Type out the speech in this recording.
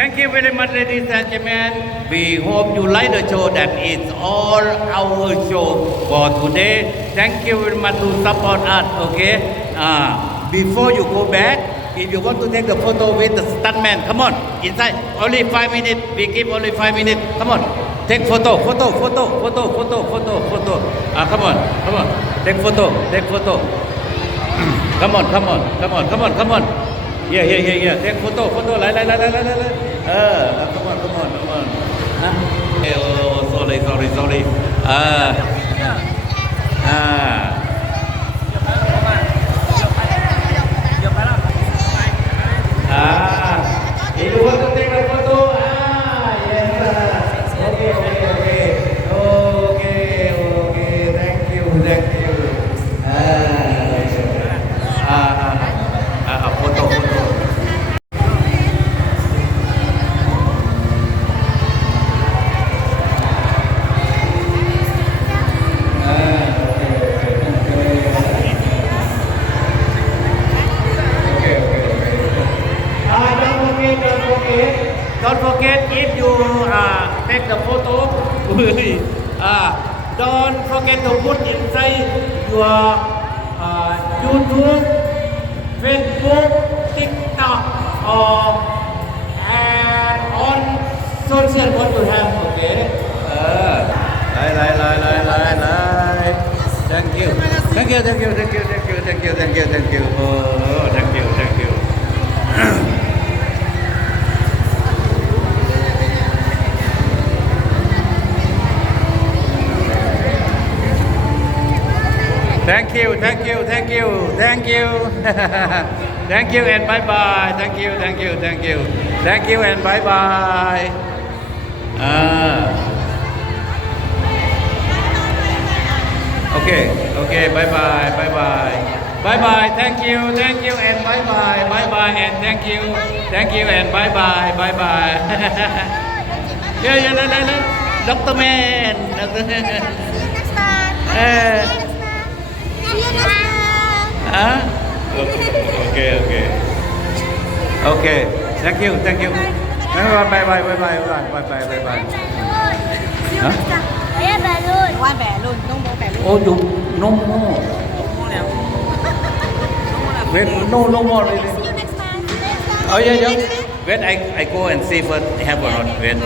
Thank you very much, ladies and gentlemen. We hope you like the show. That is all our show for today. Thank you very much to support us. Okay. Before you go back, if you want to take the photo with the stuntman, come on inside. Only 5 minutes. We give only 5 minutes. Come on. Take photo. Come on. Take photo. Come on. Yeah. Take photo. Lại. Come on. Oh, sorry. If you want to take a photo, yes. Okay. Thank you. Photo. Don't forget if you take the photo, don't forget to put inside your YouTube, Facebook, TikTok, or and on social what you have, okay? Lại. Thank you. Oh, thank you. Thank you. Thank you and bye. Thank you and bye. Okay, bye. Thank you and bye and thank you and bye. Yeah. Dr. Man. Okay. Thank you. Bye. Hả? Qua bẻ luôn, nông bố bẻ luôn. Oh, no more. Wait, no more. See you next time. Oh yeah. Wait, I go and see first. Have or not? Wait.